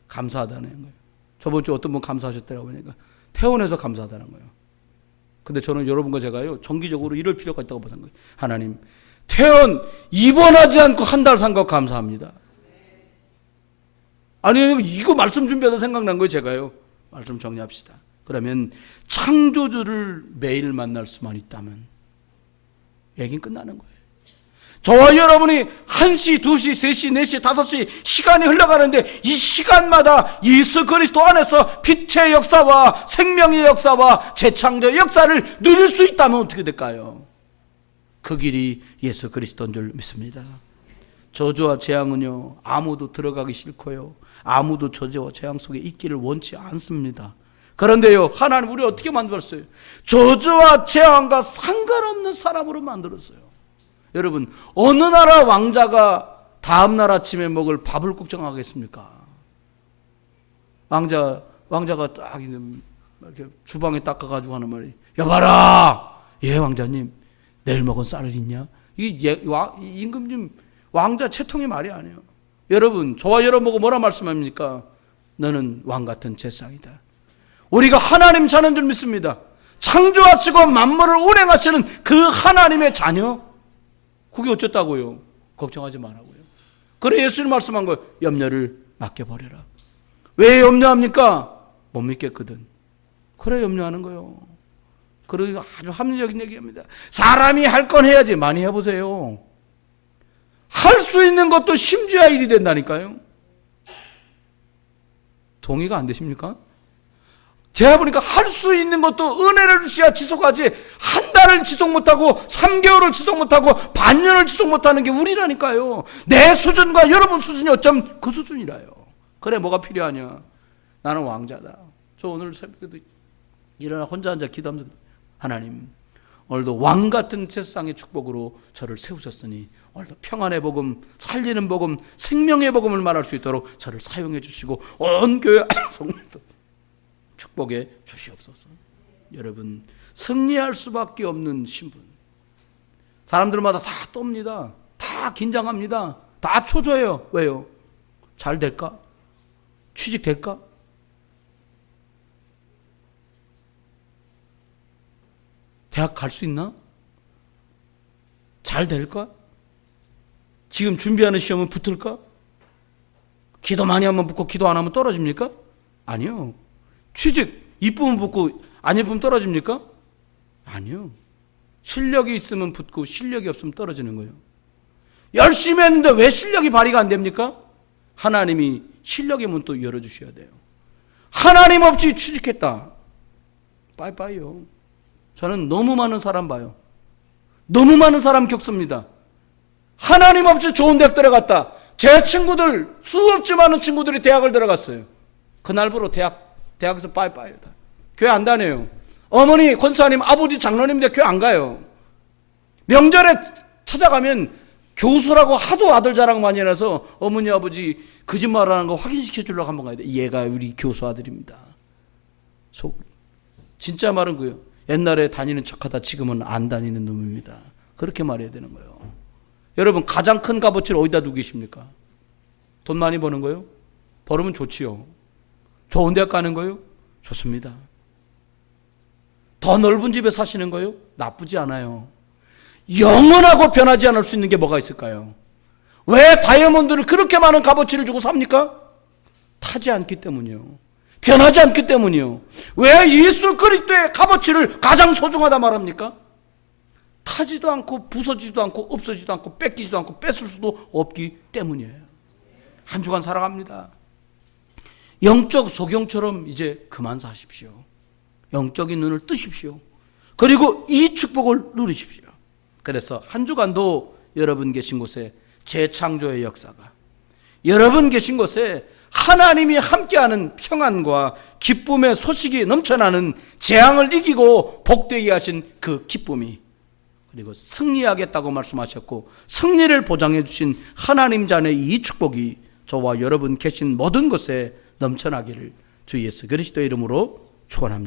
감사하다는 거예요. 저번 주 어떤 분 감사하셨다고 하니까 퇴원해서 감사하다는 거예요. 근데 저는 여러분과 제가요 정기적으로 이럴 필요가 있다고 보는 거예요. 하나님 퇴원 입원하지 않고 한 달 산 거 감사합니다. 아니 이거 말씀 준비하다 생각난 거예요. 제가요 말씀 정리합시다. 그러면 창조주를 매일 만날 수만 있다면 얘기는 끝나는 거예요. 저와 여러분이 1시, 2시, 3시, 4시, 5시 시간이 흘러가는데 이 시간마다 예수 그리스도 안에서 빛의 역사와 생명의 역사와 재창조의 역사를 누릴 수 있다면 어떻게 될까요? 그 길이 예수 그리스도인 줄 믿습니다. 저주와 재앙은요 아무도 들어가기 싫고요 아무도 저주와 재앙 속에 있기를 원치 않습니다. 그런데요 하나님 우리 어떻게 만들었어요? 저주와 재앙과 상관없는 사람으로 만들었어요. 여러분 어느 나라 왕자가 다음날 아침에 먹을 밥을 걱정하겠습니까? 왕자가 딱 이렇게 주방에 닦아가지고 하는 말이 여봐라 예 왕자님 내일 먹은 쌀을 있냐? 이게 임금님 왕자 채통의 말이 아니에요. 여러분 저와 여러분 보고 뭐라 말씀합니까? 너는 왕같은 제상이다. 우리가 하나님 자녀인 줄 믿습니다. 창조하시고 만물을 운행하시는 그 하나님의 자녀 그게 어쨌다고요? 걱정하지 말라고요. 그래 예수님 말씀한 거예요. 염려를 맡겨버려라. 왜 염려합니까? 못 믿겠거든. 그래 염려하는 거예요. 그리고 아주 합리적인 얘기입니다. 사람이 할 건 해야지. 많이 해보세요. 할 수 있는 것도 심지어 일이 된다니까요. 동의가 안 되십니까? 제가 보니까 할 수 있는 것도 은혜를 주셔야 지속하지 한 달을 지속 못하고 3개월을 지속 못하고 반년을 지속 못하는 게 우리라니까요. 내 수준과 여러분 수준이 어쩜 그 수준이라요. 그래 뭐가 필요하냐? 나는 왕자다. 저 오늘 새벽에도 일어나 혼자 앉아 기도하면서 하나님 오늘도 왕같은 세상의 축복으로 저를 세우셨으니 오늘도 평안의 복음, 살리는 복음, 생명의 복음을 말할 수 있도록 저를 사용해 주시고 온 교회 성도 축복해 주시옵소서. 여러분 승리할 수밖에 없는 신분. 사람들마다 다 떱니다. 다 긴장합니다. 다 초조해요. 왜요? 잘 될까? 취직될까? 대학 갈 수 있나? 잘 될까? 지금 준비하는 시험은 붙을까? 기도 많이 하면 붙고 기도 안 하면 떨어집니까? 아니요. 취직 이쁘면 붙고 안 이쁘면 떨어집니까? 아니요. 실력이 있으면 붙고 실력이 없으면 떨어지는 거예요. 열심히 했는데 왜 실력이 발휘가 안 됩니까? 하나님이 실력의 문 또 열어주셔야 돼요. 하나님 없이 취직했다. 빠이빠이요. 저는 너무 많은 사람 봐요. 너무 많은 사람 겪습니다. 하나님 없이 좋은 대학 들어갔다. 제 친구들 수없지 많은 친구들이 대학을 들어갔어요. 그날부로 대학에서 빠이빠이다. 교회 안 다녀요. 어머니 권사님, 아버지 장로님들 교회 안 가요. 명절에 찾아가면 교수라고 하도 아들 자랑 많이 해서 어머니 아버지 거짓말하는 거 확인시켜 주려고 한번 가야 돼. 얘가 우리 교수 아들입니다. 속 진짜 말은 그요. 옛날에 다니는 척하다 지금은 안 다니는 놈입니다. 그렇게 말해야 되는 거예요. 여러분, 가장 큰 값어치를 어디다 두고 계십니까? 돈 많이 버는 거요? 벌으면 좋지요. 좋은 데 가는 거요? 좋습니다. 더 넓은 집에 사시는 거요? 나쁘지 않아요. 영원하고 변하지 않을 수 있는 게 뭐가 있을까요? 왜 다이아몬드를 그렇게 많은 값어치를 주고 삽니까? 타지 않기 때문이요. 변하지 않기 때문이요. 왜 예수 그리스도의 값어치를 가장 소중하다 말합니까? 타지도 않고 부서지도 않고 없어지도 않고 뺏기지도 않고 뺏을 수도 없기 때문이에요. 한 주간 살아갑니다. 영적 소경처럼 이제 그만 사십시오. 영적인 눈을 뜨십시오. 그리고 이 축복을 누리십시오. 그래서 한 주간도 여러분 계신 곳에 재창조의 역사가, 여러분 계신 곳에 하나님이 함께하는 평안과 기쁨의 소식이 넘쳐나는 재앙을 이기고 복되게 하신 그 기쁨이, 그리고 승리하겠다고 말씀하셨고 승리를 보장해 주신 하나님 자녀의 이 축복이 저와 여러분 계신 모든 곳에 넘쳐나기를 주 예수 그리스도의 이름으로 축원합니다.